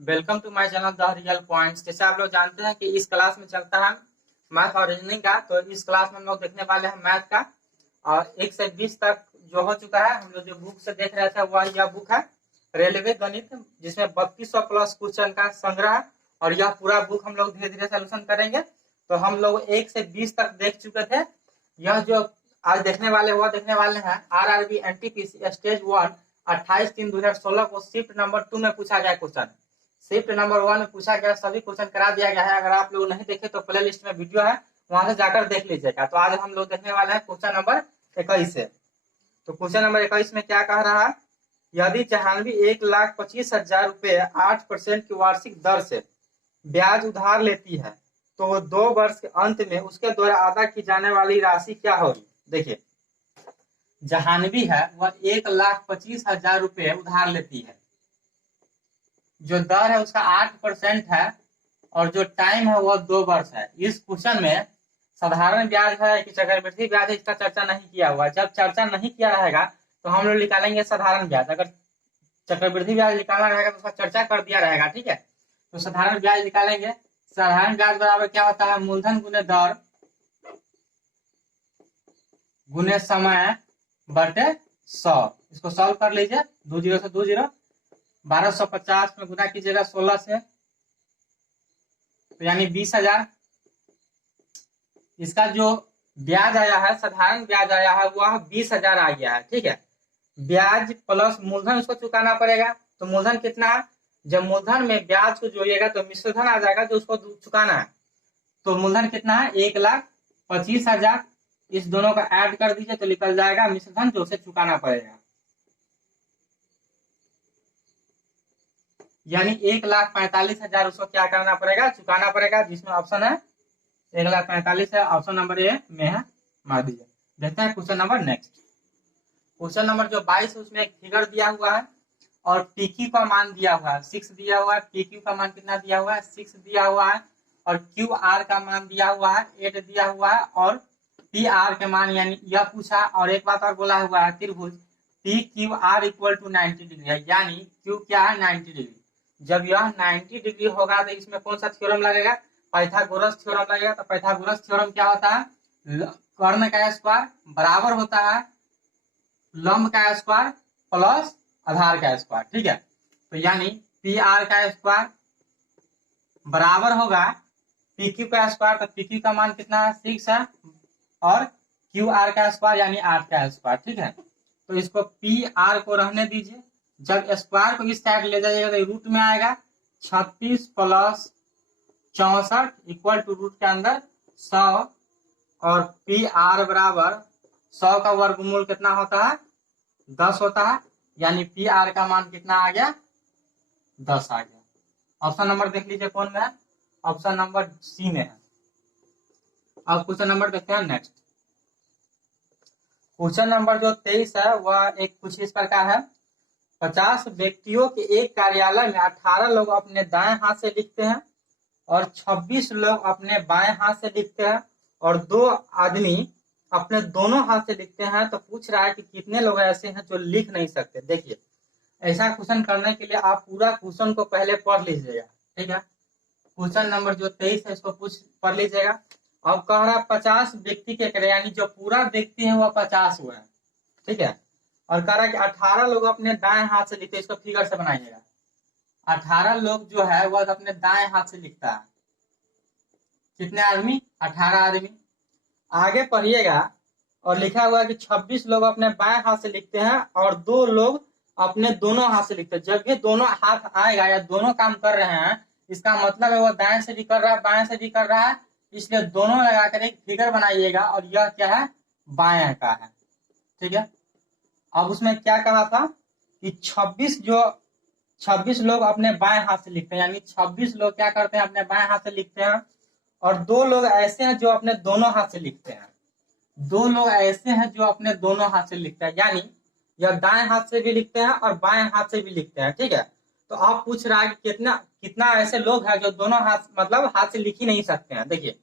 Welcome to my channel the real points. जैसे आप लोग जानते हैं कि इस क्लास में चलता है मैथ और रीजनिंग का। तो इस क्लास में हम लोग देखने वाले हैं मैथ का, और 1 से 20 तक जो हो चुका है। हम लोग जो बुक से देख रहे थे वह यह बुक है रेलवे गणित, जिसमें 3200 प्लस क्वेश्चन का संग्रह है। और यह पूरा बुक हम लोग धीरे धीरे सोल्यूशन करेंगे। तो हम लोग 1 से 20 तक देख चुके थे। यह जो आज देखने वाले देखने वाले हैं RRB NTPC स्टेज 1 28/3/2016 को शिफ्ट नंबर 2 में पूछा गया क्वेश्चन। शिफ्ट नंबर 1 में पूछा गया सभी क्वेश्चन करा दिया गया है। अगर आप लोग नहीं देखे तो प्ले लिस्ट में वीडियो है, वहां से जाकर देख लीजिएगा। तो आज हम लोग देखने वाले हैं क्वेश्चन नंबर 21 से। तो क्वेश्चन नंबर 21 में क्या कह रहा है, यदि जहानवी 1,25,000 रुपए 8% की वार्षिक दर से ब्याज उधार लेती है तो वो 2 वर्ष के अंत में उसके द्वारा अदा की जाने वाली राशि क्या होगी। देखिए, जहानवी है वह 1,25,000 रुपए उधार लेती है, जो दर है उसका 8% है, और जो टाइम है वह 2 वर्ष है। इस क्वेश्चन में साधारण ब्याज है कि चक्रवृद्धि ब्याज है, इसका चर्चा नहीं किया हुआ। जब चर्चा नहीं किया रहेगा तो हम लोग निकालेंगे साधारण ब्याज। अगर चक्रवृद्धि ब्याज निकालना रहेगा तो उसका चर्चा कर दिया रहेगा, ठीक है। तो साधारण ब्याज निकालेंगे। साधारण ब्याज बराबर क्या होता है, मूलधन गुने दर गुने समय बटे 100। इसको सॉल्व कर लीजिए। 2 0 से 2 0, 1250 में गुना कीजिएगा 16 से, तो यानी 20,000। इसका जो ब्याज आया है, साधारण ब्याज आया है, वह 20,000 आ गया है, ठीक है। ब्याज प्लस मूलधन उसको चुकाना पड़ेगा। तो मूलधन कितना है, जब मूलधन में ब्याज को जोड़िएगा तो मिश्रधन आ जाएगा जो उसको चुकाना है। तो मूलधन कितना है, 1,25,000। इस दोनों का ऐड कर दीजिए तो निकल जाएगा मिश्रधन जो उसे चुकाना पड़ेगा, यानी 1,45,000 उसको क्या करना पड़ेगा, चुकाना पड़ेगा। जिसमें ऑप्शन है 1,45,000 है, ऑप्शन नंबर ए में है, मार दीजिए। देखते हैं question number next. Question number जो 22 है उसमें एक फिगर दिया हुआ है और पीक्यू का मान दिया हुआ है 6 दिया हुआ है। पीक्यू का मान कितना दिया हुआ है, 6 दिया हुआ है। और क्यू आर का मान दिया हुआ है 8 दिया हुआ है। और पी आर के मान यानी यह पूछा, और एक बात और बोला हुआ है, त्रिभुज P Q R equal to 90 degree है, यानी क्यू क्या है, 90 डिग्री। जब यह 90 डिग्री होगा तो इसमें कौन सा थ्योरम लगेगा, पाइथागोरस थ्योरम लगेगा। तो पाइथागोरस थ्योरम क्या होता है, कर्ण का स्क्वायर बराबर होता है लंब का स्क्वायर प्लस आधार का स्क्वायर, ठीक है। तो यानी पी आर का स्क्वायर बराबर होगा पी क्यू का स्क्वायर। तो पी क्यू का मान कितना है, 6 है, और क्यू आर का स्क्वायर यानी 8 का स्क्वायर, ठीक है। तो इसको पी आर को रहने दीजिए। जब स्क्वायर को इस साइड ले जाइएगा तो रूट में आएगा 36 प्लस 64 इक्वल टू रूट के अंदर 100। और पी आर बराबर 100 का वर्गमूल कितना होता है, 10 होता है, यानी पी आर का मान कितना आ गया, 10 आ गया। ऑप्शन नंबर देख लीजिए कौन में है, ऑप्शन नंबर सी में है। अब क्वेश्चन नंबर देखते हैं नेक्स्ट। क्वेश्चन नंबर जो 23 है वह एक कुछ इस प्रकार है, 50 व्यक्तियों के एक कार्यालय में 18 लोग अपने दाएं हाथ से लिखते हैं और 26 लोग अपने बाएं हाथ से लिखते हैं, और 2 आदमी अपने दोनों हाथ से लिखते हैं। तो पूछ रहा है कि कितने लोग ऐसे हैं जो लिख नहीं सकते। देखिए, ऐसा क्वेश्चन करने के लिए आप पूरा क्वेश्चन को पहले पढ़ लीजिएगा, ठीक है। क्वेश्चन नंबर जो 23 है इसको पढ़ लीजिएगा। अब कह रहा है 50 व्यक्ति के करें, यानी जो पूरा व्यक्ति है वह 50 हुआ है, ठीक है। और कह रहा है कि 18 लोग अपने दाएं हाथ से लिखते हैं, इसको फिगर से बनाइएगा। 18 लोग जो है वह अपने दाएं हाथ से लिखता है। कितने आदमी, 18 आदमी। आगे पढ़िएगा और लिखा हुआ है कि 26 लोग अपने बाएं हाथ से लिखते हैं और 2 लोग अपने दोनों हाथ से लिखते हैं। जब ये दोनों हाथ आएगा या दोनों काम कर रहे हैं, इसका मतलब है वो दाएं से भी कर रहा है बाएं से भी कर रहा है, इसलिए दोनों लगाकर एक फिगर बनाइएगा। और यह क्या है, बाएं का है, ठीक है। अब उसमें क्या कहा था कि 26 लोग अपने बाएं हाथ से लिखते हैं, यानी 26 लोग क्या करते हैं, अपने बाएं हाथ से लिखते हैं। और 2 लोग ऐसे हैं जो अपने दोनों हाथ से लिखते हैं। 2 लोग ऐसे हैं जो अपने दोनों हाथ से लिखते हैं, यानी यह दाएं हाथ से भी लिखते हैं और बाएं हाथ से भी लिखते हैं, ठीक है। तो आप पूछ रहा है कि कितना कितना ऐसे लोग हैं जो दोनों हाथ मतलब हाथ से लिख ही नहीं सकते हैं। देखिए,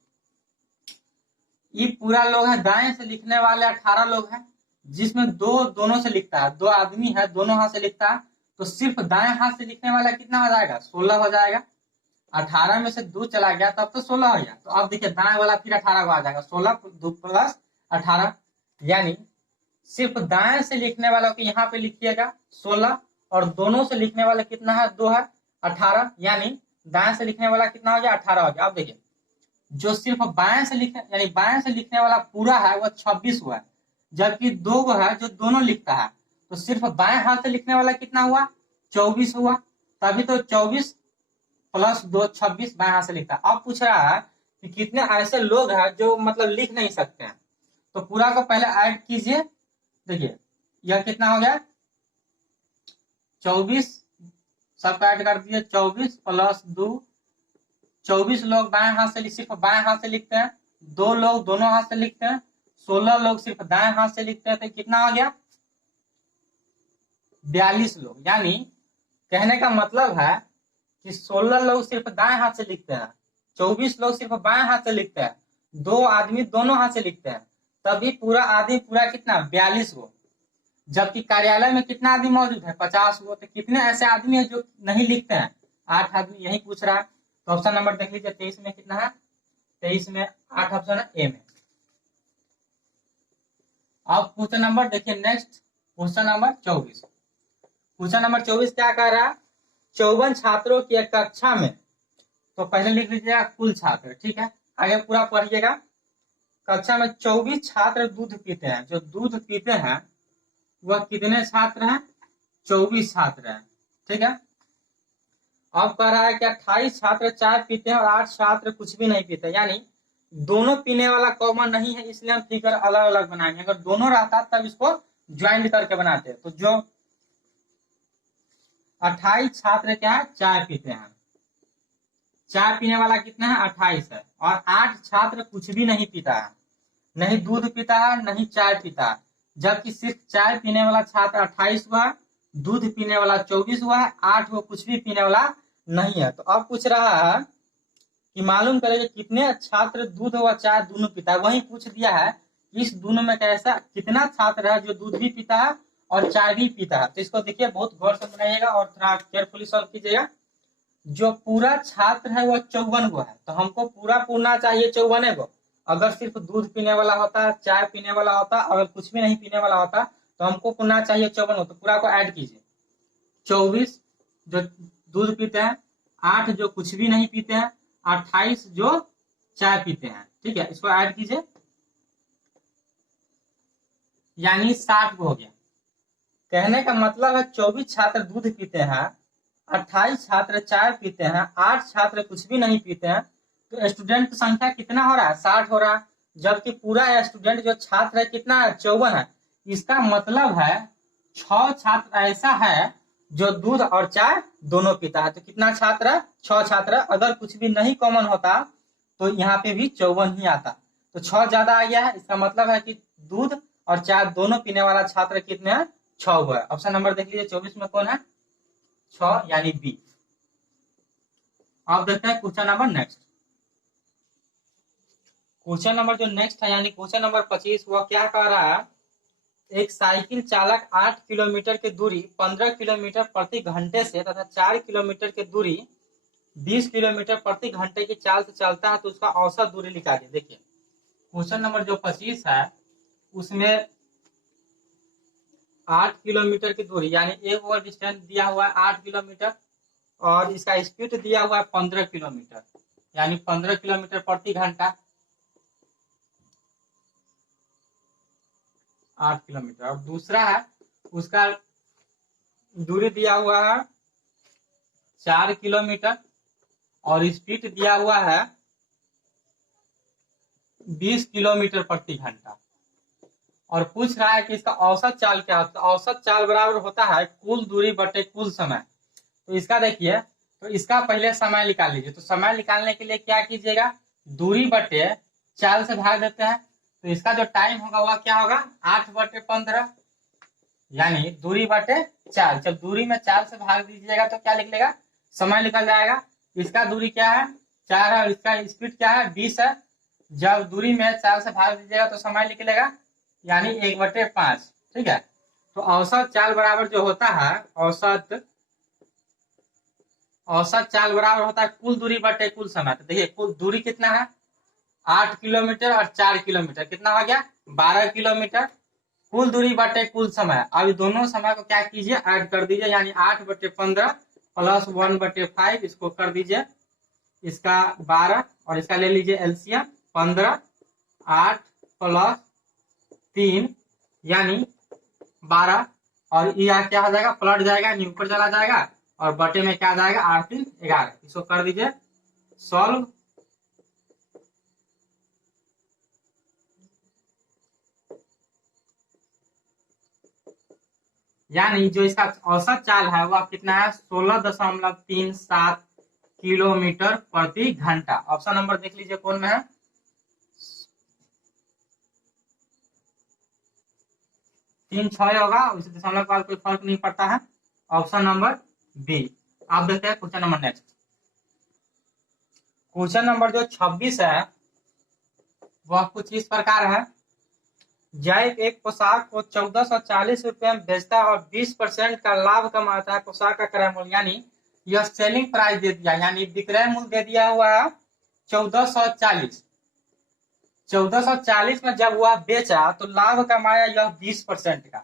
ये पूरा लोग है दाएं से लिखने वाले 18 लोग हैं, जिसमें 2 दोनों से लिखता है, 2 आदमी है दोनों हाथ से लिखता है। तो सिर्फ दाएं हाथ से लिखने वाला कितना हो जाएगा, 16 हो जाएगा। 18 में से 2 चला गया तब तो 16 हो गया। तो अब देखिए दाएं वाला फिर 18 को आ जाएगा, 16 2 प्लस 18, यानी सिर्फ दाएं से लिखने वाला को यहाँ पे लिखिएगा 16, और दोनों से लिखने वाला कितना है, 2 है, 18, यानी दाएं से लिखने वाला कितना हो गया, 18 हो गया। अब देखिए जो सिर्फ बाएं से लिखने यानी बाएं से लिखने वाला पूरा है वो 26 हुआ है, जबकि 2 वो है जो दोनों लिखता है, तो सिर्फ बाएं हाथ से लिखने वाला कितना हुआ, 24 हुआ। तभी तो 24 प्लस 2 26 बाएं हाथ से लिखता है। अब पूछ रहा है कि कितने ऐसे लोग हैं जो मतलब लिख नहीं सकते हैं, तो पूरा को पहले ऐड कीजिए। देखिए यह कितना हो गया, 24, सबका ऐड कर दिए, 24 प्लस 2, 24 लोग बाएं हाथ से सिर्फ बाएं हाथ से लिखते हैं, 2 लोग दोनों हाथ से लिखते हैं, 16 लोग सिर्फ दाएं हाथ से लिखते हैं, तो कितना हो गया, 42 लोग। यानी कहने का मतलब है कि 16 लोग सिर्फ दाएं हाथ से लिखते हैं, 24 लोग सिर्फ बाएं हाथ से लिखते हैं, 2 आदमी दोनों हाथ से लिखते हैं, तभी पूरा आदमी पूरा कितना, 42 गो। जबकि कार्यालय में कितना आदमी मौजूद है, 50 गो। तो कितने ऐसे आदमी है जो नहीं लिखते हैं, 8 आदमी, यही पूछ रहा है। तो ऑप्शन नंबर देख लीजिए, 23 में कितना है, 23 में 8 ऑप्शन है, ए में। अब क्वेश्चन नंबर देखिए next, question number 24। Question number 24 क्या कह रहा है, 54 छात्रों की एक कक्षा में, तो पहले लिख लीजिएगा कुल छात्र, ठीक है, आगे पूरा पढ़िएगा। कक्षा में 24 छात्र दूध पीते हैं, जो दूध पीते हैं वह कितने छात्र हैं, 24 छात्र हैं, ठीक है। अब कह रहा है कि 28 छात्र चाय पीते हैं और 8 छात्र कुछ भी नहीं पीते, यानी दोनों पीने वाला कॉमन नहीं है, इसलिए हम फिगर अलग अलग बनाएंगे। अगर दोनों रहता तब इसको ज्वाइंट करके बनाते हैं। तो जो 28 छात्र क्या है, चाय पीते हैं, चाय पीने वाला कितना है, 28 है, और 8 छात्र कुछ भी नहीं पीता है, नहीं दूध पीता है नहीं चाय पीता है, जबकि सिर्फ चाय पीने वाला छात्र 28 हुआ, दूध पीने वाला 24 हुआ है, 8 वो कुछ भी पीने वाला नहीं है। तो अब पूछ रहा है कि मालूम करें कितने छात्र दूध व चाय दोनों पीता है। वही पूछ दिया है इस दोनों में कैसा कितना छात्र है जो दूध भी पीता है और चाय भी पीता है। तो इसको देखिए बहुत गौर से बनाइएगा और थोड़ा केयरफुली सॉल्व कीजिएगा। जो पूरा छात्र है वो 54 गो है, तो हमको पूरा पूरना चाहिए 54 गो। अगर सिर्फ दूध पीने वाला होता, चाय पीने वाला होता, अगर कुछ भी नहीं पीने वाला होता तो हमको पूरना चाहिए 54 गो। तो पूरा को ऐड कीजिए, 24 जो दूध पीते हैं, 8 जो कुछ भी नहीं पीते हैं, 28 जो चाय पीते हैं, ठीक है, इसको ऐड कीजिए, यानी 60 हो गया। कहने का मतलब है 24 छात्र दूध पीते हैं, 28 छात्र चाय पीते हैं, 8 छात्र कुछ भी नहीं पीते हैं, तो स्टूडेंट की संख्या कितना हो रहा है, 60 हो रहा है। जबकि पूरा स्टूडेंट जो छात्र है कितना है, 54 है। इसका मतलब है 6 छात्र ऐसा है जो दूध और चाय दोनों पीता है। तो कितना छात्र है, 6 छात्र। अगर कुछ भी नहीं कॉमन होता तो यहाँ पे भी 54 ही आता, तो 6 ज्यादा आ गया है। इसका मतलब है कि दूध और चाय दोनों पीने वाला छात्र कितने हैं, 6 हुआ है। ऑप्शन नंबर देख लीजिए 24 में कौन है, 6 यानी बी। अब देखते हैं question number next. Question number जो नेक्स्ट है यानी क्वेश्चन नंबर 25, वह क्या कह रहा है, एक साइकिल चालक 8 किलोमीटर की दूरी 15 किलोमीटर प्रति घंटे से तथा 4 किलोमीटर की दूरी 20 किलोमीटर प्रति घंटे की चाल से चलता है, तो उसका औसत दूरी निकालिए। देखिए क्वेश्चन नंबर जो 25 है उसमें 8 किलोमीटर की दूरी यानी एक ओवर डिस्टेंस दिया हुआ है 8 किलोमीटर, और इसका स्पीड दिया हुआ है 15 किलोमीटर, यानी 15 किलोमीटर प्रति घंटा, 8 किलोमीटर। और दूसरा है उसका दूरी दिया हुआ है 4 किलोमीटर और स्पीड दिया हुआ है 20 किलोमीटर प्रति घंटा, और पूछ रहा है कि इसका औसत चाल क्या होता है। औसत चाल बराबर होता है कुल दूरी बटे कुल समय। तो इसका देखिए, तो इसका पहले समय निकाल लीजिए। तो समय निकालने के लिए क्या कीजिएगा, दूरी बटे चाल से भाग देते हैं, तो इसका जो टाइम होगा वह क्या होगा, 8/15, यानी दूरी बटे चाल। जब दूरी में 4 से भाग दीजिएगा तो क्या निकलेगा, समय निकल जाएगा। इसका दूरी क्या है, 4 है, और इसका स्पीड क्या है, 20 है। जब दूरी में 4 से भाग दीजिएगा तो समय निकलेगा, यानी 1/5, ठीक है। तो औसत चाल बराबर जो होता है, औसत औसत चाल बराबर होता है कुल दूरी बटे कुल समय। तो देखिए कुल दूरी कितना है 8 किलोमीटर और 4 किलोमीटर, कितना हो गया 12 किलोमीटर। कुल दूरी बटे कुल समय, अब दोनों समय को क्या कीजिए ऐड कर दीजिए, यानी 8/15 प्लस 1/5 इसको कर दीजिए, इसका 12 और इसका ले लीजिए एलसीएम 15, 8 प्लस 3 यानी 12, और यह क्या हो जाएगा पलट जाएगा यानी ऊपर चला जाएगा, और बटे में क्या आ जाएगा 8 3 11, इसको कर दीजिए सॉल्व। यानी जो इसका औसत चाल है वह कितना है 16.37 किलोमीटर प्रति घंटा। ऑप्शन नंबर देख लीजिए कौन में है, 3 6 होगा, उसी दशमलव के बाद कोई फर्क नहीं पड़ता है, ऑप्शन नंबर बी। आप देखते हैं question number next. Question number जो 26 है वह कुछ इस प्रकार है, जय एक पोशाक को 1440 रुपए में बेचता है और 20% का लाभ कमाता है। पोशाक का क्रय मूल्य यानी यह सेलिंग प्राइस दे दिया, यानी विक्रय मूल्य दे दिया हुआ है 1440। 1440 में जब वह बेचा तो लाभ कमाया यह 20% का,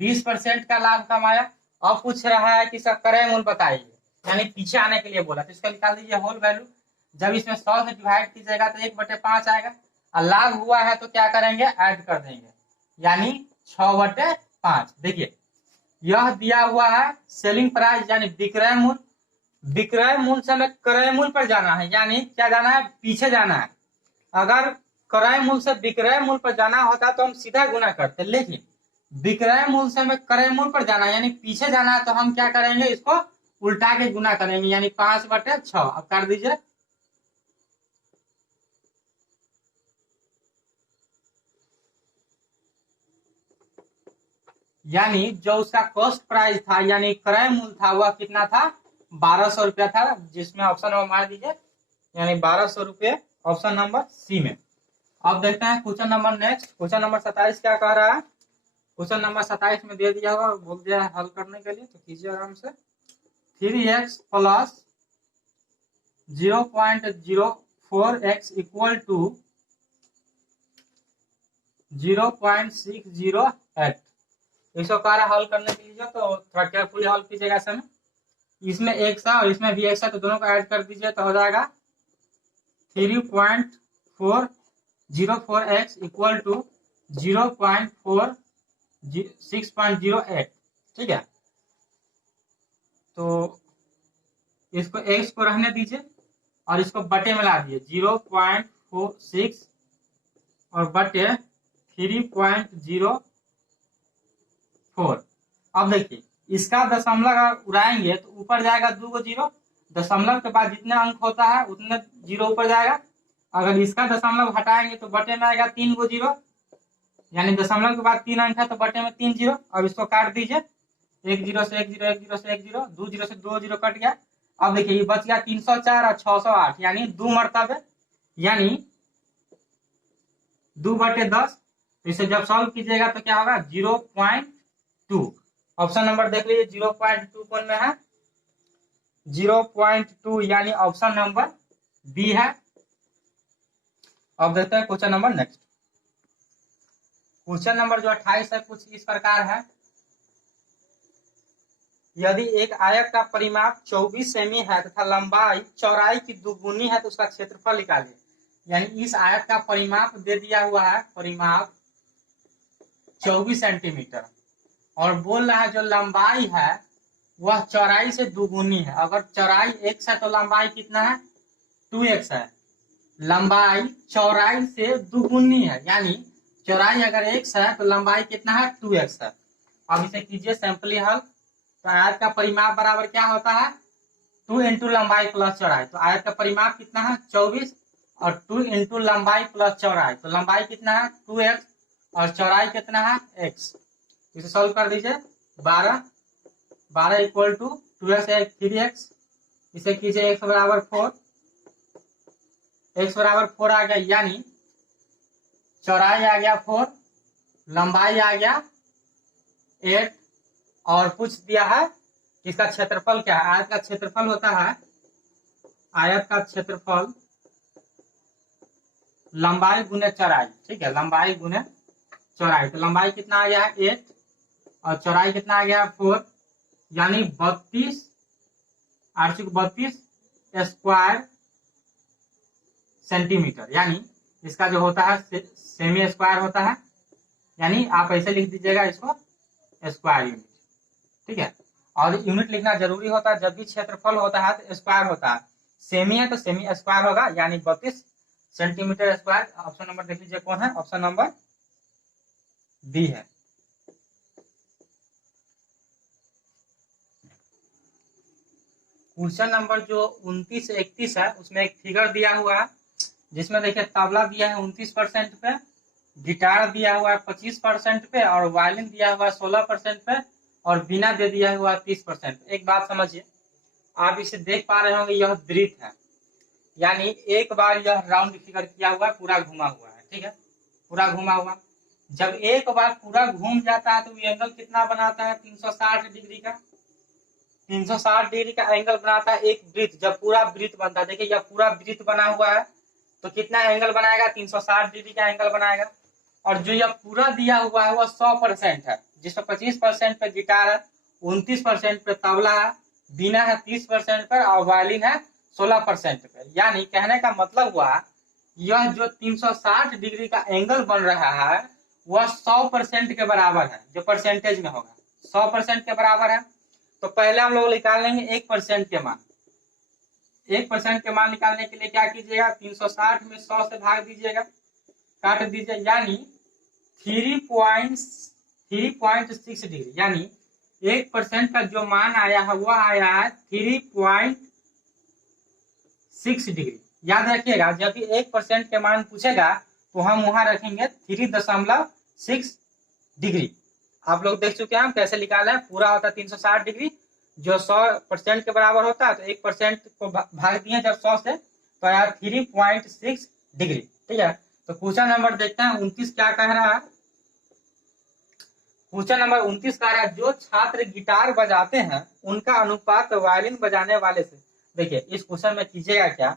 20% का लाभ कमाया। अब पूछ रहा है कि इसका क्रय मूल्य बताइए, यानी पीछे आने के लिए बोला, तो इसका निकाल दीजिए होल वैल्यू। जब इसमें 100 से डिवाइड कीजिएगा तो 1/5 आएगा, और लाभ हुआ है तो क्या करेंगे ऐड कर देंगे, यानी 6/5। देखिए यह दिया हुआ है सेलिंग प्राइस यानी विक्रय मूल्य, विक्रय मूल्य से हमें क्रय मूल्य पर जाना है, यानी क्या जाना है पीछे जाना है। अगर क्रय मूल्य से विक्रय मूल्य पर जाना होता तो हम सीधा गुना करते, लेकिन विक्रय मूल्य से हमें क्रय मूल्य पर जाना है यानी पीछे जाना है, तो हम क्या करेंगे इसको उल्टा के गुना करेंगे, यानी 5/6। अब कर दीजिए, यानी जो उसका कॉस्ट प्राइस था यानी क्रय मूल्य था वह कितना था 1200 रुपया था, जिसमें ऑप्शन नंबर मार दीजिए, यानी 1200 रुपये ऑप्शन नंबर सी में। अब देखते हैं question number next. Question number 27 क्या कह रहा है, क्वेश्चन नंबर 27 में दे दिया हुआ, बोल दिया हल करने के लिए, तो कीजिए आराम से। 3x plus 0.04x equal to 0.608। इसको कार्य हल करने के लिए तो थोड़ा केयरफुली हल कीजिएगा ऐसे में, इसमें x है और इसमें भी x है, तो दोनों को ऐड कर दीजिए तो हो जाएगा 3.404x इक्वल टू 0.4608। ठीक है, तो इसको x को रहने दीजिए और इसको बटे में ला दिए 0.46 और बटे 3.04। अब देखिए इसका दशमलव उड़ाएंगे तो ऊपर जाएगा 2 जीरो, दशमलव के बाद जितने अंक होता है उतने जीरो ऊपर जाएगा। अगर इसका दशमलव हटाएंगे तो बटे में आएगा 3 जीरो, यानी दशमलव के बाद 3 अंक है तो बटे में 3 जीरो। अब इसको काट दीजिए, 1 जीरो से 1 जीरो, 1 जीरो से 1 जीरो, 2 जीरो से 2 जीरो कट गया। अब देखिए ये बच गया 304 और 608, यानी 2 मरतबे, यानी 2/10। इसे जब सॉल्व कीजिएगा तो क्या होगा 0.2। ऑप्शन नंबर देख लीजिए 0.2 कौन में है, 0.2 यानी ऑप्शन नंबर बी है। अब देखते हैं question number next. Question number जो 28 है कुछ इस प्रकार है, यदि एक आयत का परिमाप 24 सेमी है तथा लंबाई चौड़ाई की दुगुनी है तो उसका क्षेत्रफल निकालिए। यानी इस आयत का परिमाप दे दिया हुआ है, परिमाप 24 सेंटीमीटर, और बोल रहा है जो लंबाई है वह चौड़ाई से दुगुनी है। अगर चौड़ाई x है तो लंबाई कितना है 2x है, लंबाई चौड़ाई से दुगुनी है, यानी चौड़ाई अगर x है तो लंबाई कितना है 2x है। अब इसे कीजिए सिंपली हल, तो आयत का परिमाप बराबर क्या होता है 2 इंटू लंबाई प्लस चौड़ाई, तो आयत का परिमाप कितना है 24 और 2 इंटू लंबाई प्लस चौड़ाई, तो लंबाई कितना है 2x और चौड़ाई कितना है x। इसे सॉल्व कर दीजिए, 12 इक्वल टू 2x 3x, इसे कीजिए x बराबर 4, x बराबर 4 आ गया, यानी चौड़ाई आ गया 4, लंबाई आ गया 8 और पूछ दिया है इसका क्षेत्रफल क्या है? आयत का क्षेत्रफल होता है, आयत का क्षेत्रफल लंबाई गुने चौड़ाई, ठीक है, लंबाई गुने चौड़ाई। तो लंबाई कितना आ गया है 8 और चौड़ाई कितना आ गया है 4, यानी 32 स्क्वायर सेंटीमीटर, यानी इसका जो होता है सेमी स्क्वायर होता है, यानी आप ऐसे लिख दीजिएगा इसको स्क्वायर यूनिट, ठीक है। और यूनिट लिखना जरूरी होता है, जब भी क्षेत्रफल होता है तो स्क्वायर होता है, सेमी है तो सेमी स्क्वायर होगा, यानी 32 सेंटीमीटर स्क्वायर। ऑप्शन नंबर देख लीजिए कौन है, ऑप्शन नंबर बी है। क्वेश्चन नंबर जो 29 से 31 है, उसमें एक फिगर दिया हुआ है, जिसमें देखिए तबला दिया है 29% पे, गिटार दिया हुआ है 25% पे, और वायलिन दिया हुआ है 16% पे, और बीना दे दिया हुआ है 30%। एक बात समझिए, आप इसे देख पा रहे होंगे, यह वृत्त है, यानी एक बार यह राउंड फिगर किया हुआ है, पूरा घुमा हुआ है, ठीक है, पूरा घुमा हुआ। जब एक बार पूरा घूम जाता है तो ये एंगल कितना बनाता है 360 डिग्री का, 360 डिग्री का एंगल बनाता है एक वृत्त। जब पूरा वृत्त बनता है, देखिए यह पूरा वृत्त बना हुआ है, तो कितना एंगल बनाएगा 360 डिग्री का एंगल बनाएगा। और जो यह पूरा दिया हुआ है वह 100% है, जिसमें 25% पे गिटार है, 29% पे तबला है, बीना है 30% पर, और वायलिन है 16% पे। यानी कहने का मतलब हुआ यह जो 360 डिग्री का एंगल बन रहा है वह 100% के बराबर है, जो परसेंटेज में होगा 100% के बराबर है। तो पहले हम लोग निकाल लेंगे 1% के मान। 1% के मान निकालने के लिए क्या कीजिएगा, 360 में 100 से भाग दीजिएगा, काट दीजिए, यानी 3.6 डिग्री, यानी 1% का जो मान आया है वह आया है 3.6 डिग्री। याद रखिएगा, जब भी 1% के मान पूछेगा तो हम वहां रखेंगे 3.6 डिग्री। आप लोग देख चुके हैं हम कैसे निकाले हैं, पूरा होता है 360 डिग्री, जो 100% के बराबर होता है, तो 1% को भाग दिए जब 100 से, तो आया 3.6 डिग्री, ठीक है। तो क्वेश्चन नंबर देखते हैं 29 क्या कह रहा है। क्वेश्चन नंबर 29 कह रहा है, जो छात्र गिटार बजाते हैं उनका अनुपात वायलिन बजाने वाले से। देखिए इस क्वेश्चन में कीजिएगा क्या,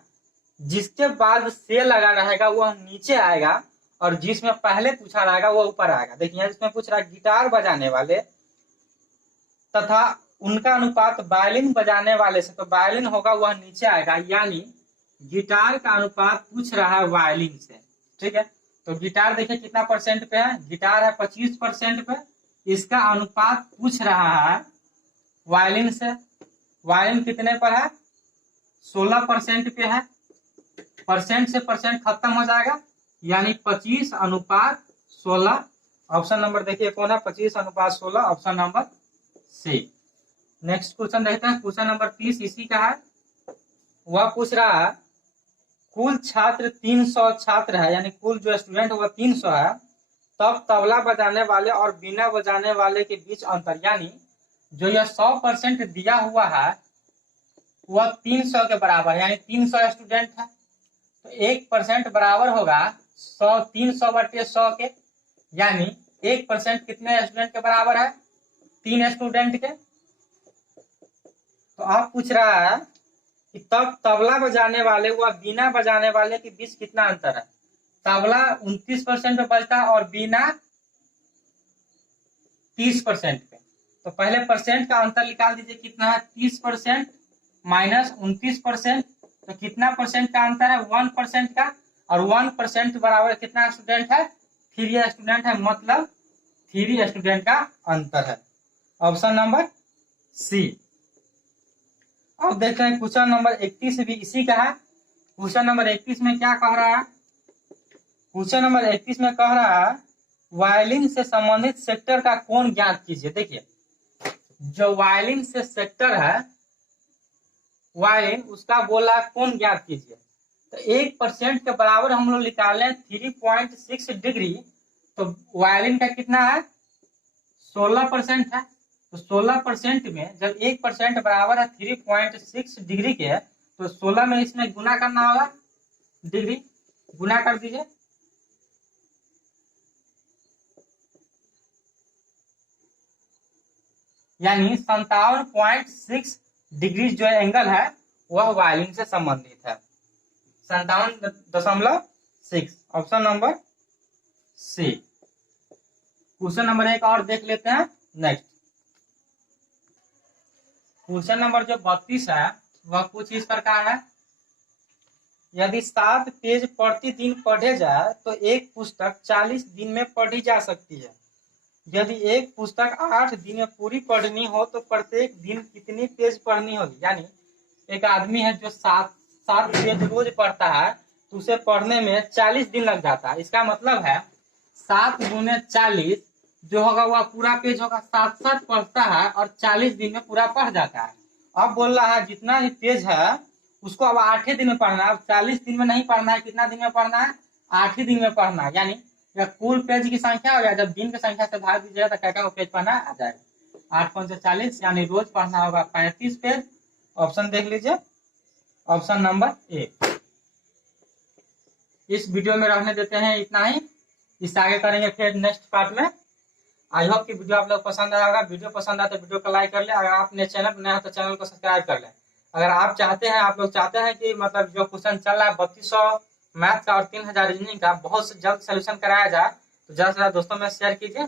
जिसके बाद से लगा रहेगा वह नीचे आएगा, और जिसमें पहले पूछा रहेगा वो ऊपर आएगा। देखिए इसमें पूछ रहा है गिटार बजाने वाले तथा उनका अनुपात वायलिन बजाने वाले से, तो वायलिन होगा वह नीचे आएगा, यानी गिटार का अनुपात पूछ रहा है वायलिन से, ठीक है। तो गिटार देखिए कितना परसेंट पे है, गिटार है 25% पे, इसका अनुपात पूछ रहा है वायलिन से, वायलिन कितने पर है 16% पे है, परसेंट से परसेंट खत्म हो जाएगा, यानी 25:16। ऑप्शन नंबर देखिए कौन है, 25:16, option number C. Next question देखते हैं, क्वेश्चन नंबर 30 इसी का है। वह पूछ रहा है कुल छात्र 300 छात्र है, यानी कुल जो स्टूडेंट वह 300 है, तब तबला बजाने वाले और बीना बजाने वाले के बीच अंतर, यानी जो यह 100% दिया हुआ है वह 300 के बराबर, यानी 300 स्टूडेंट है, तो 1% बराबर होगा 100, 300/100 के, यानी 1% कितने स्टूडेंट के बराबर है 3 स्टूडेंट के। तो आप पूछ रहा है कि तब तबला बजाने वाले व बीना बजाने वाले के बीच कितना अंतर है। तबला 29% पे बजता है और बीना 30% पे, तो पहले परसेंट का अंतर निकाल दीजिए, कितना है 30% माइनस 29%, तो कितना परसेंट का अंतर है 1% का, और 1% बराबर कितना स्टूडेंट है 3 स्टूडेंट है, मतलब 3 स्टूडेंट का अंतर है, ऑप्शन नंबर सी। अब देखते हैं क्वेश्चन नंबर 31 भी इसी का है। क्वेश्चन नंबर 31 में क्या कह रहा है, क्वेश्चन नंबर 31 में कह रहा है वायलिन से संबंधित सेक्टर का कोण ज्ञात कीजिए। देखिए जो वायलिन से सेक्टर है, वायलिन उसका बोला कोण ज्ञात कीजिए, तो 1% के बराबर हम लोग निकाले 3.6 डिग्री, तो वायलिन का कितना है 16% है, तो 16% में जब 1% बराबर है 3.6 डिग्री के, तो 16 में इसमें गुना करना होगा, डिग्री गुना कर दीजिए, यानी 57.6 डिग्री जो एंगल है वह वायलिन से संबंधित है। 57.6, option number C. Question number 1 और देख लेते हैं नेक्स्ट। क्वेश्चन नंबर जो 32 है वह कुछ इस प्रकार है। यदि 7 पेज प्रतिदिन पढ़े जाए तो एक पुस्तक 40 दिन में पढ़ी जा सकती है। यदि एक पुस्तक 8 दिन में पूरी पढ़नी हो तो प्रत्येक दिन कितनी पेज पढ़नी होगी। यानी एक आदमी है जो 7 पेज रोज पढ़ता है तो उसे पढ़ने में 40 दिन लग जाता है। इसका मतलब है 7 गुने 40 जो होगा वह पूरा पेज होगा। 7 पढ़ता है और 40 दिन में पूरा पढ़ जाता है। अब बोल रहा है जितना भी पेज है उसको अब 8 ही दिन में पढ़ना है। अब 40 दिन में नहीं पढ़ना है, कितना दिन में पढ़ना है? 8 ही दिन में पढ़ना है। यानी यह कुल पेज की संख्या हो गया। जब दिन की संख्या से भाग दीजिएगा तो क्या पेज पढ़ना आ जाएगा। 8 5 40, यानी रोज पढ़ना होगा 35 पेज। ऑप्शन देख लीजिए, ऑप्शन नंबर ए। इस वीडियो में रहने देते हैं इतना ही, इससे आगे करेंगे फिर नेक्स्ट पार्ट में। आई होप कि वीडियो आप लोग पसंद आया होगा। वीडियो पसंद आया तो वीडियो को लाइक कर ले। अगर आपने चैनल पर नया हो तो चैनल को सब्सक्राइब कर ले। अगर आप लोग चाहते हैं कि मतलब जो क्वेश्चन चल रहा है 3200 मैथ का और 3000 रीजनिंग का बहुत जल्द सोल्यूशन कराया जाए तो ज्यादा से ज्यादा दोस्तों में शेयर कीजिए।